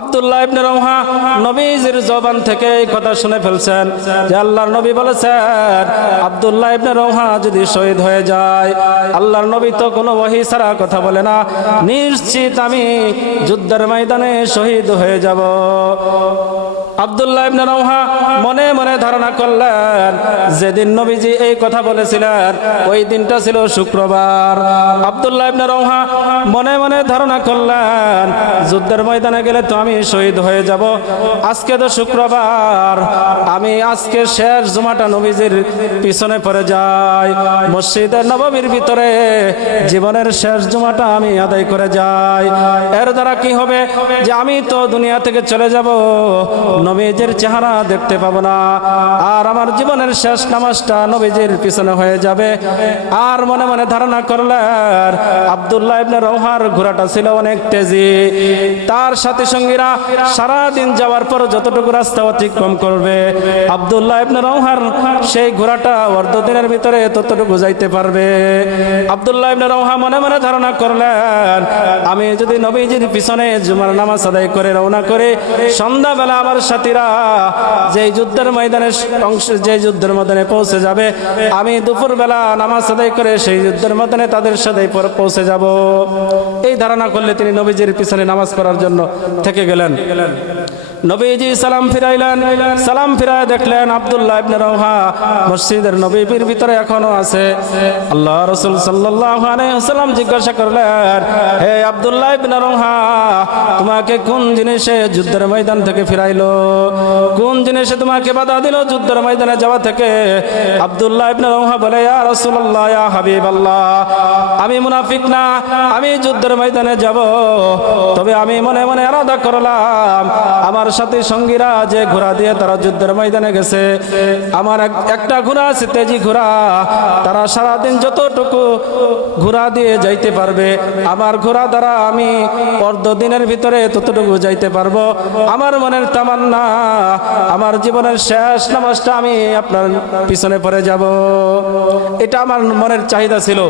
আব্দুল্লাহ ইবনে রওহা নবীজির জবান থেকে এই কথা শুনে ফেলছেন যে আল্লাহর নবী বলেছেন আব্দুল্লাহ ইবনে রওহা যদি শহীদ হয়ে যায়, আল্লাহর নবী তো কোনো ওহী ছাড়া কথা বলে না, নিশ্চিত আমি যুদ্ধের ময়দানে শহীদ হয়ে যাব। আব্দুল্লাহ ইবনে রওহা মনে মনে ধারণা করলেন যেদিন নবীজি এই কথা বলেছিলেন ওই দিনটা ছিল শুক্রবার। আব্দুল্লাহ ইবনে রওহা মনে মনে ধারণা করলেন যুদ্ধের ময়দানে গেলে তো আমি শহীদ হয়ে যাব, আজকে তো শুক্রবার, আমি আজকে শেষ জুমাটা নবীজির পিছনে পড়ে যাই, মসজিদের নববীর ভিতরে জীবনের শেষ জুমাটা আমি আদায় করে যাই। এর দ্বারা কি হবে যে আমি তো দুনিয়া থেকে চলে যাব, নবীজির চেহারা দেখতে পাবো না, আর আমার জীবনের শেষ নামাজটা নবীজির পিছনে হয়ে যাবে। আর মনে মনে ধারণা করলেন আব্দুল্লাহ ইবনে রওহার ঘোড়াটা ছিল অনেক তেজি, তার সাথী সঙ্গীরা সারা দিন যাওয়ার পর যতটুকু রাস্তা অতিক্রম করবে আব্দুল্লাহ ইবনে রওহার সেই ঘোড়াটা অর্ধ দিনের ভিতরে ততটুকু যাইতে পারবে। আব্দুল্লাহ ইবনে রওহা মনে মনে ধারণা করলেন আমি যদি নবীজির পিছনে জুমার নামাজ আদায় করে রওনা করে সন্ধ্যাবেলা আমার সাথীরা যেই যুদ্ধের ময়দানে যুদ্ধের ময়দানে পৌঁছে যাবে, আমি দুপুরবেলা নামাজ আদায় করে সেই যুদ্ধের ময়দানে তাদের সাথে পৌঁছে যাব। এই ধারণা করলে তিনি নবীজির পিছনে নামাজ পড়ার জন্য থেকে গেলেন। নবীজি সালাম ফিরাইলেন, সালাম ফিরায় দেখলেন আব্দুল্লাহ ইবনে রওহা মসজিদের নববীর ভিতরে এখনো আছে। আল্লাহ রাসূল সাল্লাল্লাহু আলাইহি ওয়াসাল্লাম জিজ্ঞাসা করলেন, হে আব্দুল্লাহ ইবনে রওহা, তোমাকে কোন জিনিসে যুদ্ধের ময়দান থেকে ফিরাইলো, কোন জিনিসে তোমাকে বাধা দিল যুদ্ধের ময়দানে যাওয়া থেকে? আব্দুল্লাহ ইবনে রওহা বলে, ইয়া রাসূলুল্লাহ, ইয়া হাবিবাল্লাহ, আমি মুনাফিক না, আমি যুদ্ধের ময়দানে যাব, তবে আমি মনে মনে ইরাদা করলাম আমার সাথী সঙ্গীরা যে ঘোড়া দিয়ে তারা যুদ্ধের ময়দানে গেছে, আমার একটা ঘোড়া আছে তেজি ঘোড়া, তারা সারাদিন যতটুকু ঘোড়া দিয়ে যাইতে পারবে আমার ঘোড়া দ্বারা আমি অর্ধ দিনের ভিতরে ততটুকু যাইতে পারবো। আমার মনের তামান্না আমার জীবনের শেষ নামাজটা আমি আপনার পিছনে পড়ে যাব, এটা আমার মনের চাহিদা ছিল।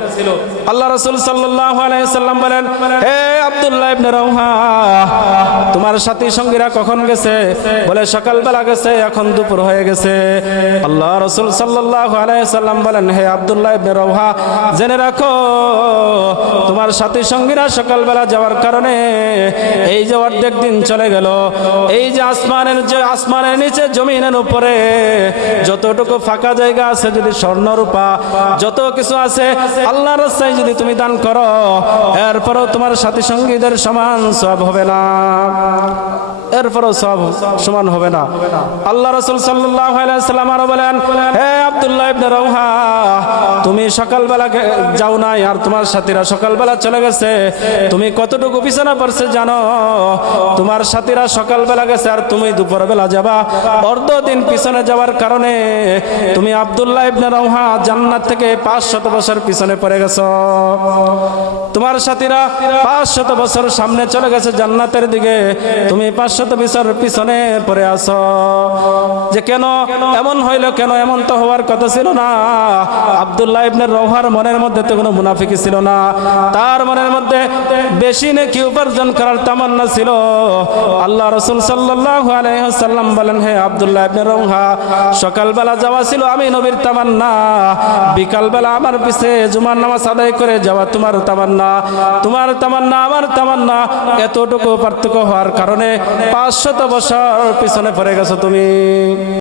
আল্লাহ রাসূল সাল্লাল্লাহু আলাইহি ওয়াসাল্লাম বলেন, হে আব্দুল্লাহ ইবনে রওহা, তোমার সাথী সঙ্গীরা কখন গেছে? বলে সকালবেলা গেছে, এখন দুপুর হয়ে গেছে। আল্লাহ রাসূল সাল্লাল্লাহু আলাইহি ওয়াসাল্লাম বলেন, হে আব্দুল্লাহ ইবনে রওহা, জেনে রাখো তোমার সাথী সঙ্গীরা সকালবেলা যাওয়ার কারণে এই যে অর্ধেক দিন চলে গেল, এই যে আসমানের নিচে জমিনের উপরে যতটুকু ফাঁকা জায়গা আছে, যদি স্বর্ণ রূপা যত কিছু আছে আল্লাহর রাস্তায় যদি তুমি দান করো, এরপরও তোমার সাথী সঙ্গীদের সমান সওয়াব হবে না, এরপরও সওয়াব সমান হবে না। আল্লাহ রাসূল সাল্লাল্লাহু আলাইহি ওয়াসাল্লাম আরো বলেন, হে আব্দুল্লাহ ইবনে রওহা, তুমি সকালবেলা যাও নাই আর তোমার সাথীরা সকালবেলা চলে গেছে, তুমি কতটুকু বিছানা পড়ছে জানো? তোমার সাথীরা সকালবেলা গেছে আর তুমি দুপুরবেলা যাবা, অর্ধ দিন পিছনে যাওয়ার কারণে তুমি আব্দুল্লাহ ইবনে রওহা জান্নাত থেকে 500 বছর পিছনে পড়ে গেছো। তোমার সাথীরা 500 বছর সামনে চলে গেছে জান্নাতের দিকে, তুমি 500 বছর পিছনে পড়ে আছো। যে কেন এমন হইল, কেন? এমন তো হওয়ার কথা ছিল না। আব্দুল্লাহ ইবনে রওহার মনের মধ্যে তো কোনো মুনাফিকি ছিল না, তার মনের মধ্যে বেশি নেকি উপার্জন করার তামান্না ছিল। আল্লাহ রাসূল সাল্লাল্লাহু আলাইহি ওয়াসাল্লাম বলেন, হে আব্দুল্লাহ ইবনে রওহা, সকালবেলা যাওয়া ছিল আমি নবীর তামান্না, বিকালবেলা আমার পিছে জুমার নামাজ আদায় করে যাওয়া তোমার তামান্না, তোমার তামান্না আমার তামান্না, এতটুকু পার্থক্য হওয়ার কারণে 500 বছর পিছনে পড়ে গেছো তুমি।